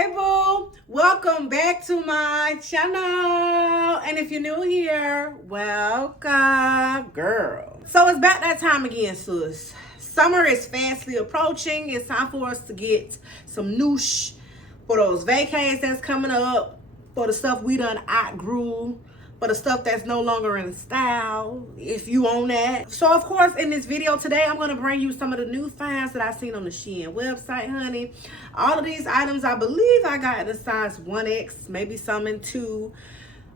Hey boo, welcome back to my channel. And if you're new here, welcome, girl. So it's about that time again, sis. Summer is fastly approaching. It's time for us to get some noosh for those vacays that's coming up, for the stuff we done outgrew, for the stuff that's no longer in style, if you own that. So of course, in this video today, I'm gonna bring you some of the new finds that I've seen on the Shein website, honey. All of these items, I believe I got in a size 1X, maybe some in 2.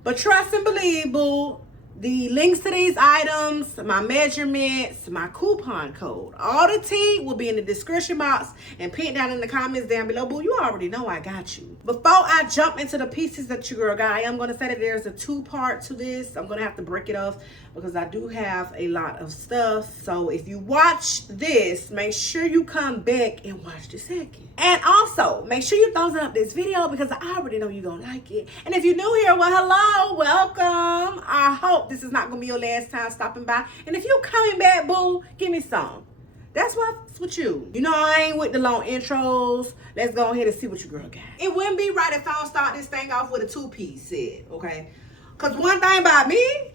But trust and believe, boo, the links to these items, my measurements, my coupon code, all the tea will be in the description box and pinned down in the comments down below. Boo, you already know I got you. Before I jump into the pieces that your girl got, I am going to say that there's a 2-part to this. I'm going to have to break it off because I do have a lot of stuff. So if you watch this, make sure you come back and watch the second. And also, make sure you thumbs up this video because I already know you're going to like it. And if you're new here, well, hello, welcome. I hope this is not going to be your last time stopping by. And if you coming back, boo, give me some. That's what's with you. You know I ain't with the long intros. Let's go ahead and see what your girl got. It wouldn't be right if I don't start this thing off with a 2-piece set, okay? Because one thing about me,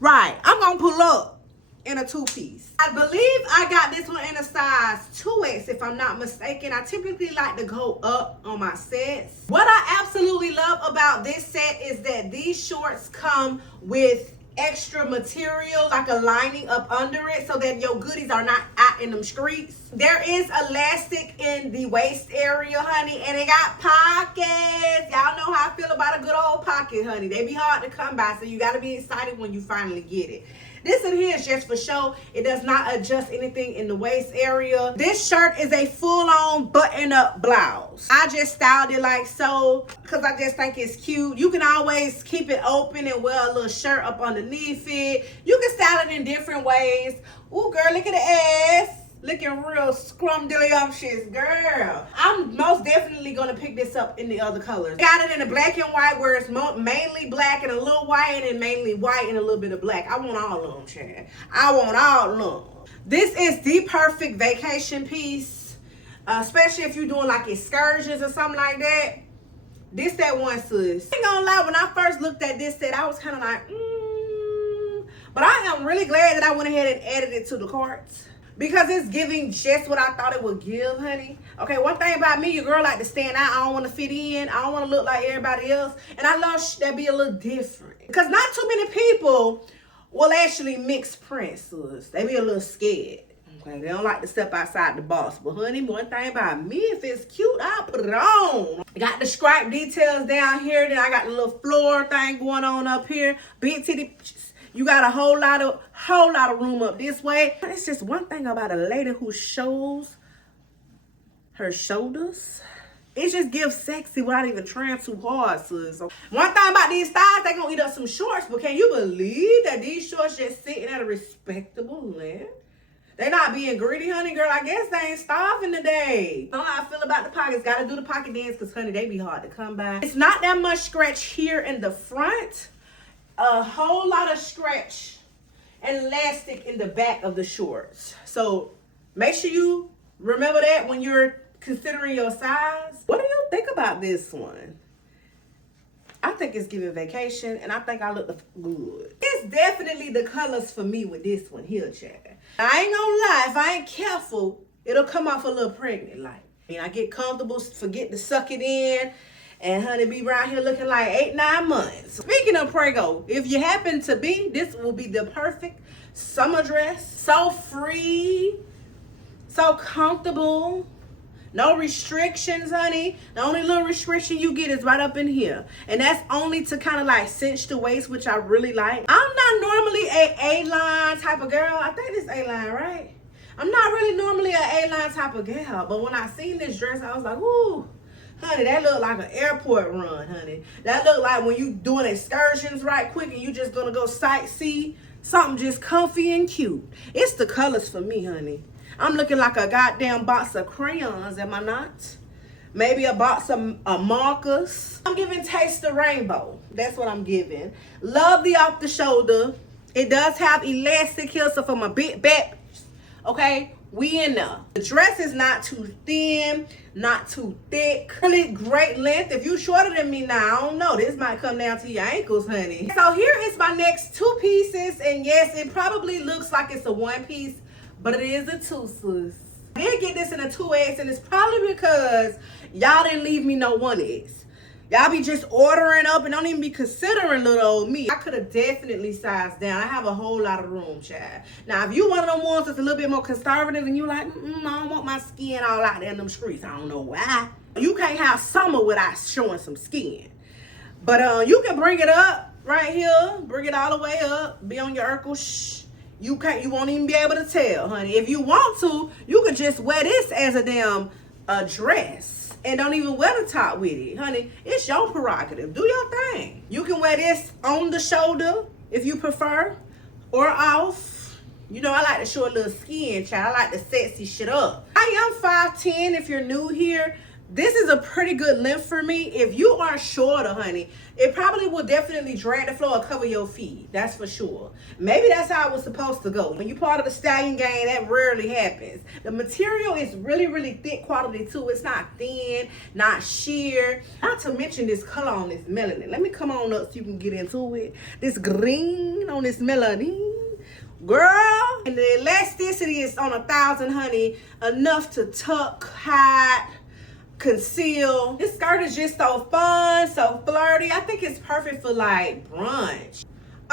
right, I'm going to pull up in a 2-piece. I believe I got this one in a size 2X if I'm not mistaken. I typically like to go up on my sets. What I absolutely love about this set is that these shorts come with extra material, like a lining up under it, so that your goodies are not out in them streets. There is elastic in the waist area, honey, and it got pockets. Y'all know how I feel about a good old pocket, honey. They be hard to come by, so you got to be excited when you finally get it. This in here is just for show. It does not adjust anything in the waist area. This shirt is a full-on button-up blouse. I just styled it like so because I just think it's cute. You can always keep it open and wear a little shirt up underneath it. You can style it in different ways. Ooh, girl, look at the ass. Looking real scrumdiddlyumptious, girl. I'm most definitely gonna pick this up in the other colors. Got it in the black and white where it's mainly black and a little white, and then mainly white and a little bit of black. I want all of them, Chad. I want all of them. This is the perfect vacation piece, especially if you're doing like excursions or something like that. This that one, sis. I ain't gonna lie, when I first looked at this set, I was kind of like, But I am really glad that I went ahead and added it to the cart, because it's giving just what I thought it would give, honey. Okay, one thing about me, your girl like to stand out. I don't want to fit in. I don't want to look like everybody else. And I love that be a little different. Because not too many people will actually mix prints, sis. They be a little scared. Okay, they don't like to step outside the box. But honey, one thing about me, if it's cute, I'll put it on. Got the stripe details down here. Then I got the little floor thing going on up here. Big titty. You got a whole lot of room up this way. It's just one thing about a lady who shows her shoulders. It just gives sexy without even trying too hard, sis. So one thing about these styles, they gonna eat up some shorts, but can you believe that these shorts just sitting at a respectable length? They not being greedy, honey, girl. I guess they ain't starving today. I know how I feel about the pockets. Gotta do the pocket dance, because honey, they be hard to come by. It's not that much stretch here in the front. A whole lot of stretch and elastic in the back of the shorts. So make sure you remember that when you're considering your size. What do you think about this one? I think it's giving vacation, and I think I look good. It's definitely the colors for me with this one here, Chad. I ain't gonna lie, if I ain't careful, it'll come off a little pregnant like. I get comfortable, forget to suck it in, and honey be around here looking like 8-9 months. Speaking of prego, if you happen to be, this will be the perfect summer dress. So free, so comfortable, no restrictions, honey. The only little restriction you get is right up in here. And that's only to kind of like cinch the waist, which I really like. I'm not normally a A-line type of girl. I think it's A-line, right? I'm not really normally a A-line type of girl. But when I seen this dress, I was like, ooh. Honey, that look like an airport run, honey. That look like when you doing excursions right quick and you just gonna go sightsee. Something just comfy and cute. It's the colors for me, honey. I'm looking like a goddamn box of crayons, am I not? Maybe a box of markers. I'm giving Taste the Rainbow. That's what I'm giving. Love the off the shoulder. It does have elastic here, so for my big back, okay? we in there. The dress is not too thin, not too thick. Really great length. If you shorter than me now, I don't know. This might come down to your ankles, honey. So here is my next 2 pieces. And yes, it probably looks like it's a 1 piece, but it is a 2, sis. I did get this in a 2X, and it's probably because y'all didn't leave me no 1X. Y'all be just ordering up and don't even be considering little old me. I could have definitely sized down. I have a whole lot of room, child. Now, if you one of them ones that's a little bit more conservative and you like, I don't want my skin all out there in them streets. I don't know why. You can't have summer without showing some skin. But you can bring it up right here. Bring it all the way up. Be on your ankle. Shh. You won't even be able to tell, honey. If you want to, you could just wear this as a damn dress. And don't even wear the top with it, honey. It's your prerogative. Do your thing. You can wear this on the shoulder if you prefer, or off. You know, I like to show a little skin, child. I like to sexy shit up. I am 5'10" if you're new here. This is a pretty good length for me. If you are shorter, honey, it probably will definitely drag the floor or cover your feet. That's for sure. Maybe that's how it was supposed to go. When you're part of the stallion gang, that rarely happens. The material is really, really thick quality too. It's not thin, not sheer. Not to mention this color on this melanin. Let me come on up so you can get into it. This green on this melanin. Girl, and the elasticity is on 1,000, honey. Enough to tuck, hide, conceal. This skirt is just so fun, so flirty. I think it's perfect for like brunch.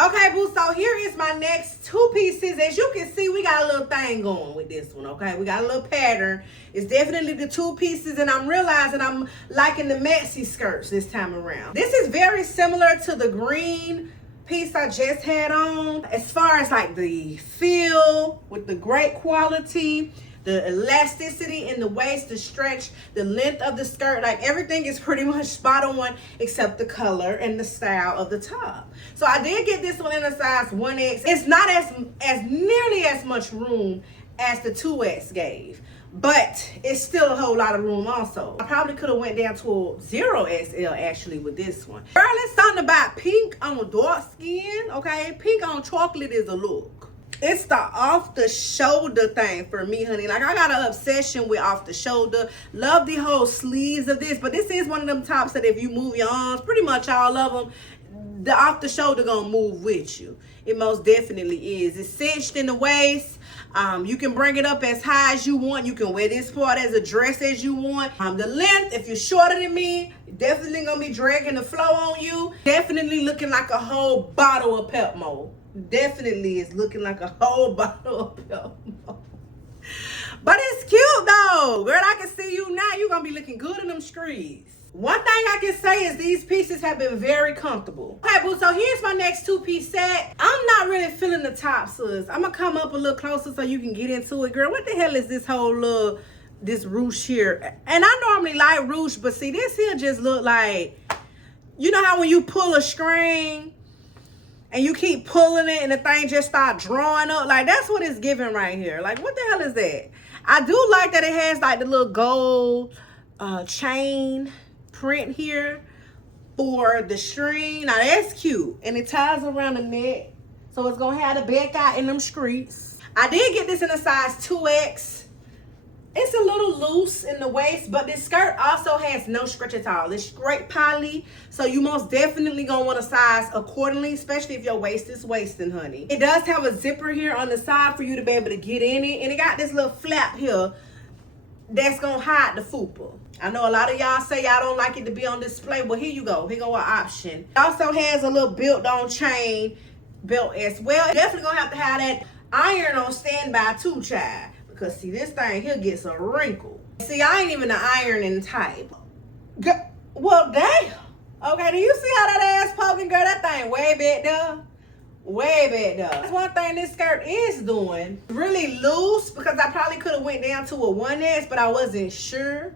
Okay, boo, so here is my next 2 pieces. As you can see, we got a little thing going with this one, okay? We got a little pattern. It's definitely the 2 pieces, and I'm realizing I'm liking the maxi skirts this time around. This is very similar to the green piece I just had on. As far as like the feel with the great quality, the elasticity in the waist, the stretch, the length of the skirt, like everything is pretty much spot on except the color and the style of the top. So I did get this one in a size 1X. It's not as nearly as much room as the 2X gave, but it's still a whole lot of room also. I probably could have went down to a 0XL actually with this one. Girl, it's something about pink on dark skin, okay? Pink on chocolate is a look. It's the off the shoulder thing for me, honey. Like, I got an obsession with off the shoulder. Love the whole sleeves of this, but this is one of them tops that if you move your arms, pretty much all of them, the off the shoulder gonna move with you. It most definitely is. It's cinched in the waist. You can bring it up as high as you want. You can wear this part as a dress as you want. The length, if you're shorter than me, definitely gonna be dragging the flow on you. Definitely looking like a whole bottle of Pepmo. Definitely is looking like a whole bottle of Pepmo. But it's cute though. Girl, I can see you now. You're gonna be looking good in them streets. One thing I can say is these pieces have been very comfortable. Okay, boo, so here's my next 2-piece set. I'm not really feeling the top, sis. I'm gonna come up a little closer so you can get into it. Girl, what the hell is this whole this ruche here? And I normally like ruche, but see, this here just look like, you know how when you pull a string and you keep pulling it and the thing just start drawing up? Like, that's what it's giving right here. Like, what the hell is that? I do like that it has like the little gold chain print here for the string. Now that's cute, and it ties around the neck, so it's gonna have the back out in them streets. I did get this in a size 2X. It's a little loose in the waist, but this skirt also has no stretch at all. It's great poly, so you most definitely gonna want to size accordingly, especially if your waist is wasting, honey. It does have a zipper here on the side for you to be able to get in it, and it got this little flap here that's gonna hide the fupa. I know a lot of y'all say y'all don't like it to be on display. Well, here you go. Here go an option. It also has a little built-on chain belt as well. Definitely gonna have to have that iron on standby too, child. Because see, this thing here gets a wrinkle. See, I ain't even the ironing type. Well, damn. Okay, do you see how that ass poking, girl? That thing way back there. Way back there. That's one thing this skirt is doing. Really loose, because I probably could have went down to a 1X, but I wasn't sure.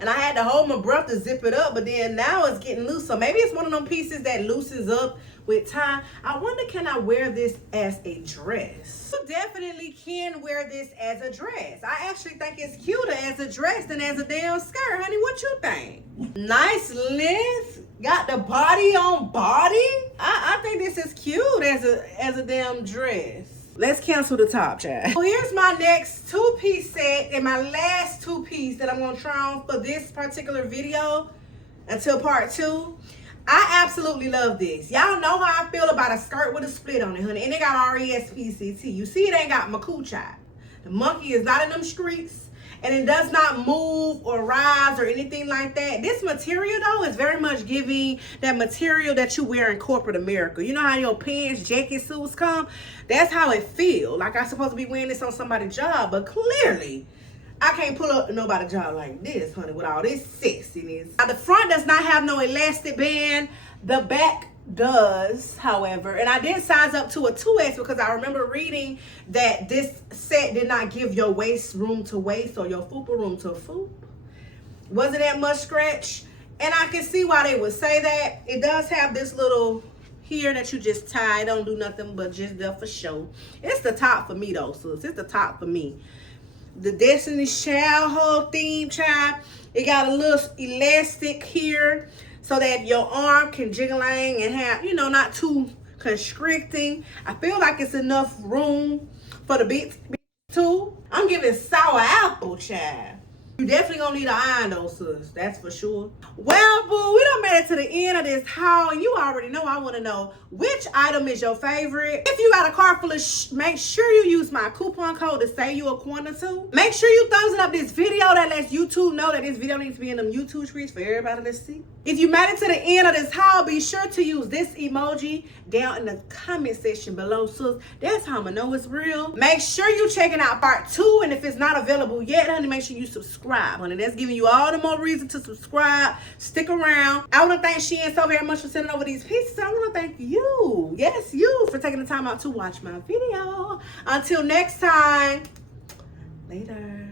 And I had to hold my breath to zip it up, but then now it's getting loose. So maybe it's one of them pieces that loosens up with time. I wonder, can I wear this as a dress? You definitely can wear this as a dress. I actually think it's cuter as a dress than as a damn skirt. Honey, what you think? Nice length. Got the body on body. I think this is cute as a damn dress. Let's cancel the top, child. So here's my next two-piece set and my last two-piece that I'm gonna try on for this particular video until part 2. I absolutely love this. Y'all know how I feel about a skirt with a split on it, honey. And it got R-E-S-P-C-T. You see it ain't got my coochie. The monkey is not in them streets. And it does not move or rise or anything like that. This material, though, is very much giving that material that you wear in corporate America. You know how your pants, jacket, suits come? That's how it feels. Like I'm supposed to be wearing this on somebody's job. But clearly, I can't pull up to nobody's job like this, honey, with all this sexiness. Now, the front does not have no elastic band. The back does, however, and I did size up to a 2X because I remember reading that this set did not give your waist room to waist or your fupa room to fupa. Wasn't that much stretch, and I can see why they would say that. It does have this little here that you just tie. Don't do nothing but just there for show. It's the top for me though, sis. It's the top for me. The Destiny's Child whole theme, child. It got a little elastic here so that your arm can jiggle-ang and have, you know, not too constricting. I feel like it's enough room for the big too. I'm giving sour apple, child. You definitely gonna need an iron though, sis. That's for sure. Well, boo, we done made it to the end of this haul, and you already know I want to know which item is your favorite. If you got a cart full of make sure you use my coupon code to save you a coin or two. Make sure you thumbs up this video. That lets YouTube know that this video needs to be in them YouTube streets for everybody to see. If you made it to the end of this haul, be sure to use this emoji down in the comment section below, sis. That's how I'm gonna know it's real. Make sure you checking out part 2, and if it's not available yet, honey, make sure you subscribe, honey. That's giving you all the more reason to subscribe. Stick around. I want to thank Shein so very much for sending over these pieces. I want to thank you, yes, you, for taking the time out to watch my video. Until next time, later.